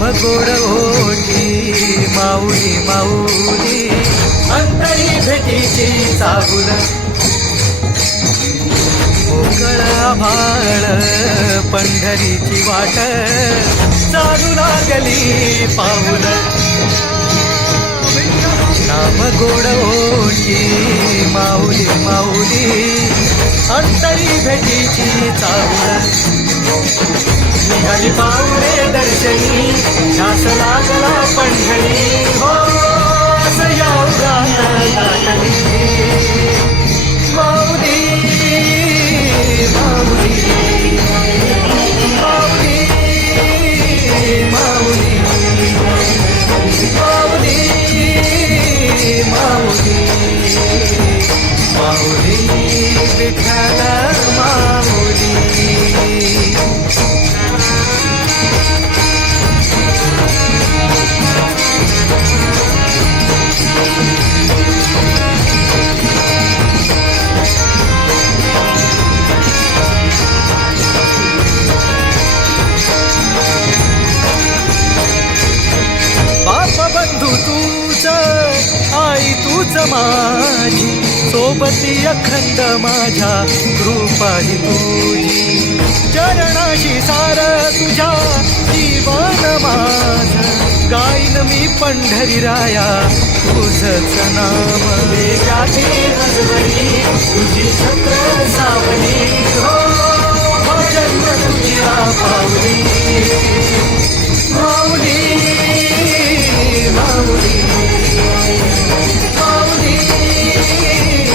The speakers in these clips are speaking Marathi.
गोड ओटी माऊली माऊली अंतरी भेटीची चाहुल मोकळ आभाळ पंढरीची वाट चालू लागली पाऊल. नाम गोड ओटी माऊली माऊली अंतरी भेटीची चाहुल निघाली दर्शनी ध्यास लागला पंढरी. हो असं माऊली माऊली. माझ्या कृपाही तुझी. चरणाशी सार तुझ्या जीवन माझ. गाईन मी पंढरी राया तुझच नाम. वेगाची हजवरी तुझी छत्र सावली. हो, हो जन्म तुझ्या पावली. माऊली माऊली. माऊली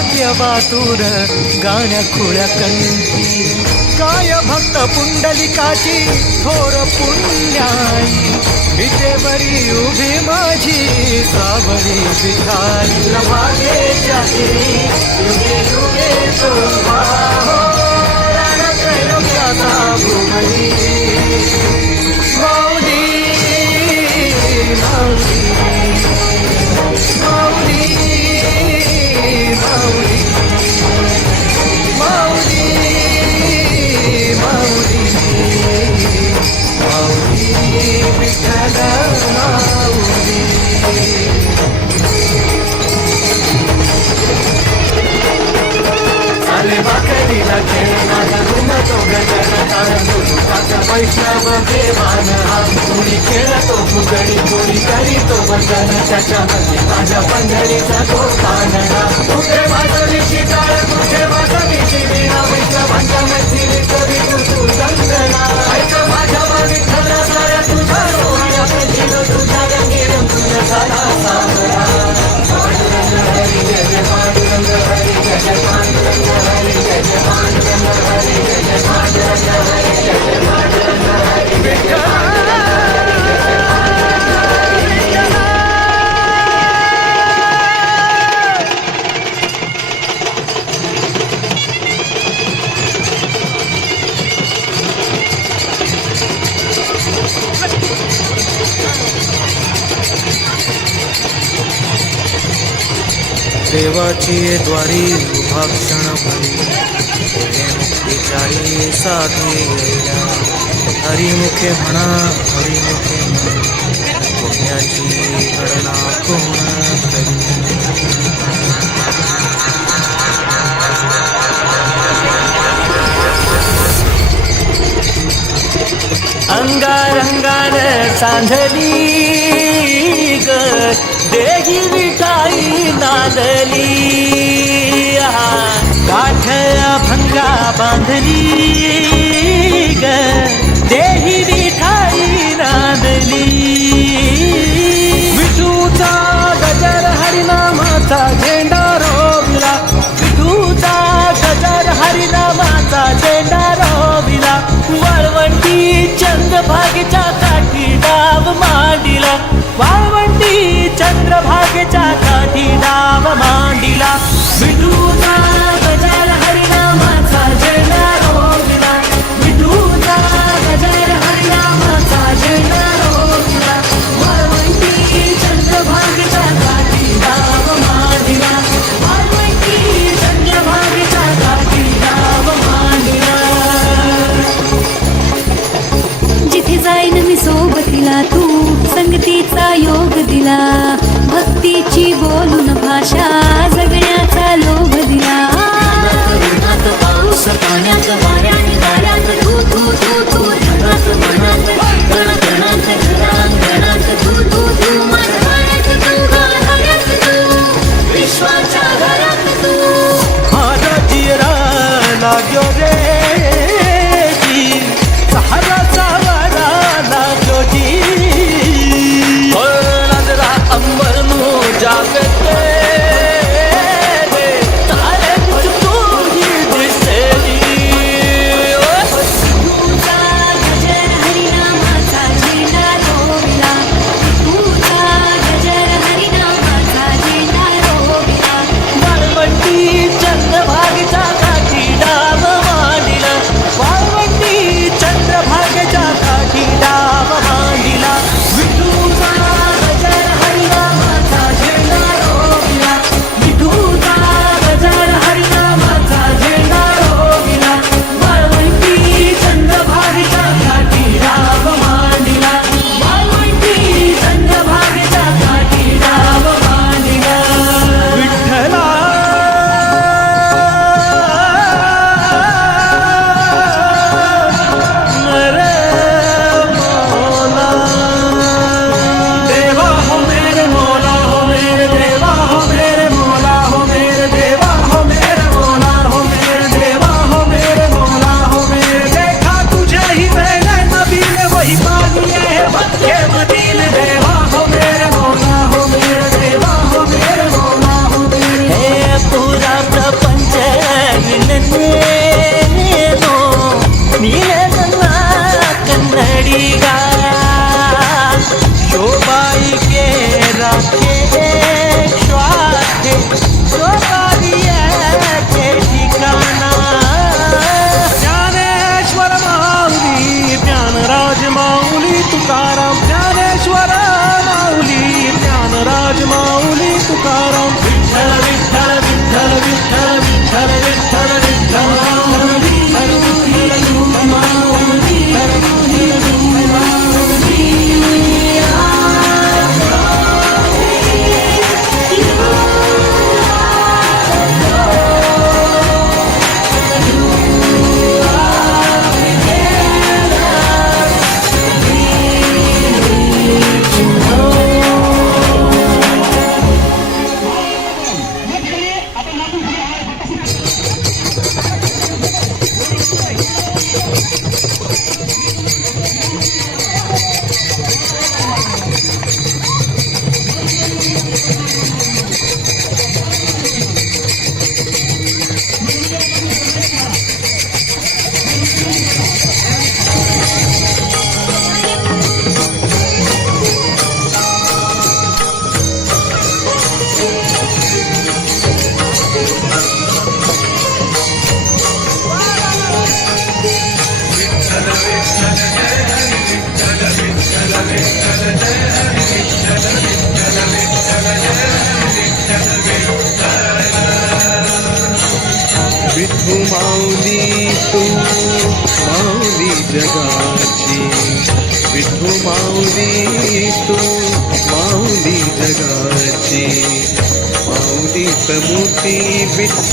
दिलं बातूर गाण्या खुळ्या कंठी. काय भक्त पुंडलिकाची थोर पुण्याई. विटेवरी उभी माझी सावरी विठाई मागेच्या तिरी युगे युगे हो, रणत्रयोग्याचा माऊली माऊली. वैष्णव देवान हा कोणी खेळतो फुगडी कोणी करीतो वचन त्याच्या मध्ये माझ्या पंढरीचा तो कानडा कुठे माझा वाजवीची काळ कुठे माझा वाजवीची वीणा वैष्णवांच्या मैत्रिणी कवी तू संगणा ऐक माझ्या विठ्ठल साऱ्या तुझ्या सोहळ्या तुझ्या रंगीर तुझ्या झाला देवाची द्वारी उभा क्षण भरी पुढे मुक्तीचारी साधे हरिमुखे म्हणा हरिमुखे पुण्याची गणना अंगारंगान सांधली ग। बांधली. गाठ्या भंगा बांधली ग. देही विठाई नांदली. विठूचा गजर हरिनामाचा झेंडा रोविला. विठूचा गजर हरिनामाचा झेंडा रोविला. वाळवंटी चंद्रभागीच्या काठी डाव मांडिला. वाळवंटी चंद्रभागेच्या काठी डाव मांडिला. विठूचा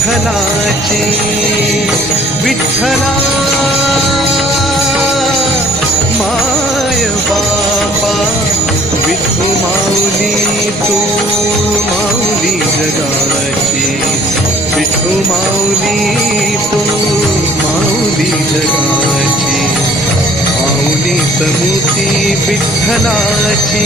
विठ्ठलाची विठ्ठला माय बापा विठ्ठू माऊली तू माऊली जगाची विठ्ठू माऊली तू माऊली जगाची माऊली समूती विठ्ठलाची.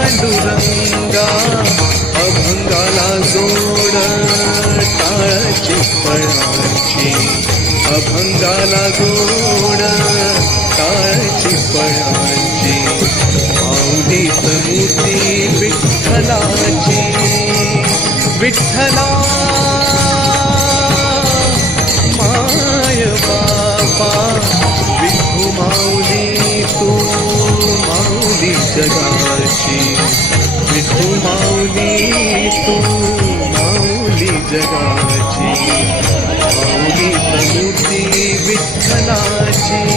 पांडुरंगा अभंगाला जोड टाळाची फळाची अभंगाला जोड टाळाची फळाची माऊली मूर्ती विठ्ठलाची विठ्ठला माय बापा. जगाची. विठू माऊली तू माऊली जगाची. माऊली मूर्ती विठ्ठलाची.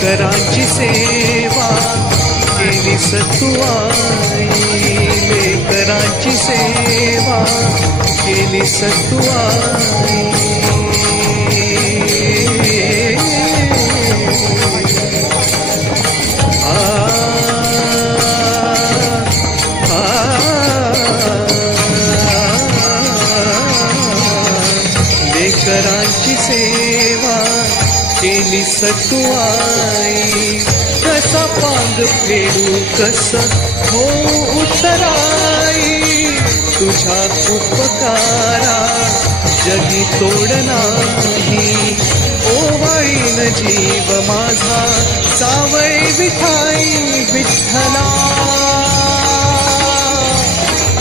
लेकरांची सेवा केली सत्वाई लेकरांची सेवा केली सत्वाई. केली कसा पांग फेडू कस? हो उतराई तुझा उपकारा जगी तोड नाही. ओवाळीन जीव माझा सावय विठाई विठ्ठला.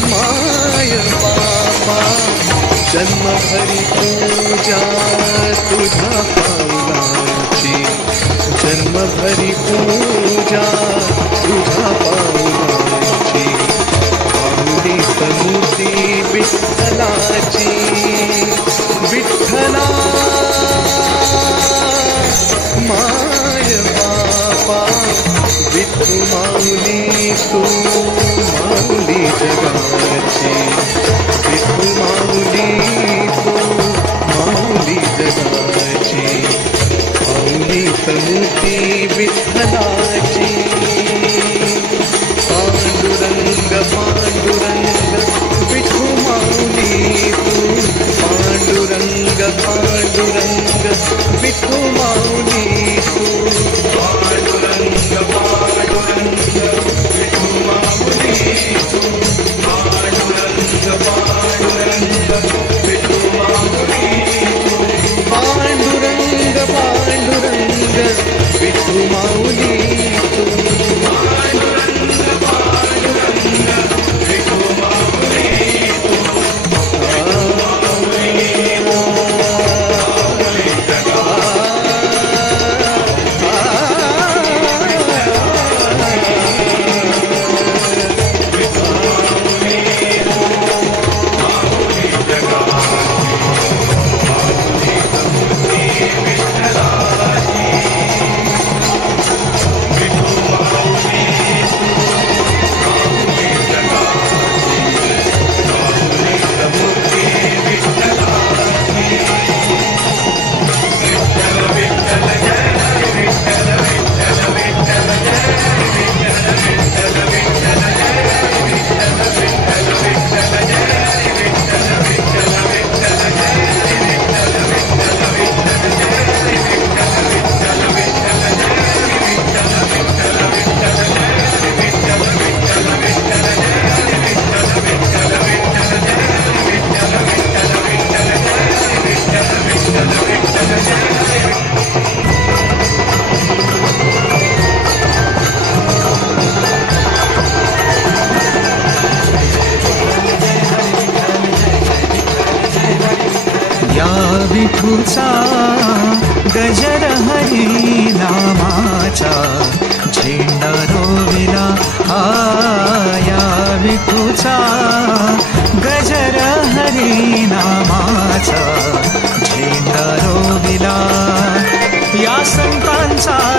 माय बाबा जन्मभरी पूजा तुझा पावला जन्मभरी पूजा तुझा पाहुणाची पावली मूर्ती विठ्ठलाची विठ्ठला माय बापा विठू माऊली तू माऊली जगाची विठू माऊली तू माऊली जगाची. माऊली मूर्ती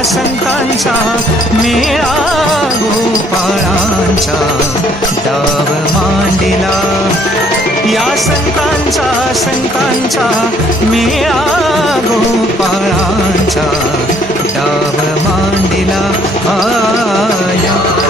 संतांचा मेळा गोपाळांचा डाव मांडिला. या संतांचा संतांचा मेळा गोपाळांचा डाव मांडिला. आया.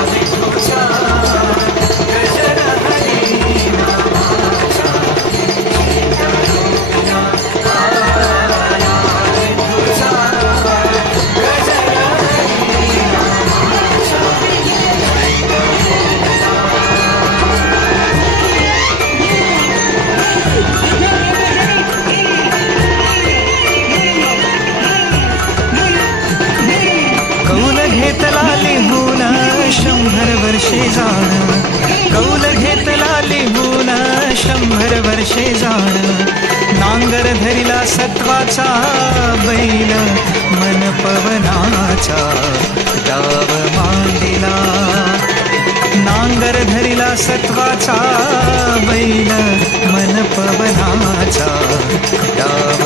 वर्षे जाण. कौल घेतला लिहून शंभर वर्षे जाण. नांगर धरिला सत्वाचा बैल मन पवनाचा डाव मांडिला. नांगर धरिला सत्वाचा बैल मन पवनाचा डाव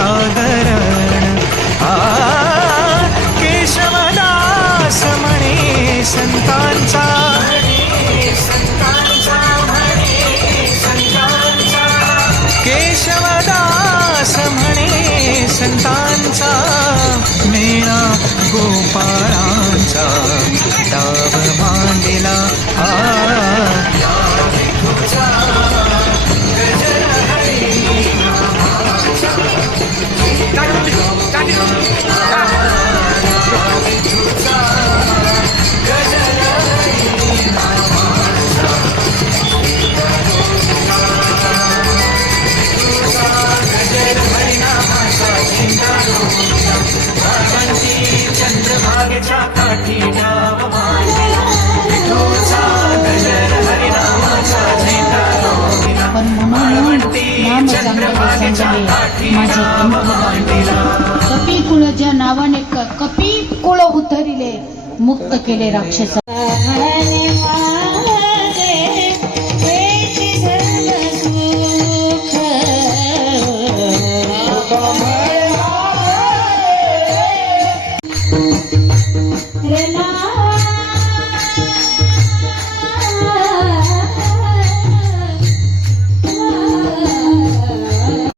करीतसे आ केशवदास म्हणे संतांचा. केशवदास म्हणे संतांचा. मेळा गोपाळांचा. डाव मांडिला आ. चंद्रभागेच्या नावाने कपी कुळ उतरिले मुक्त केले राक्षस.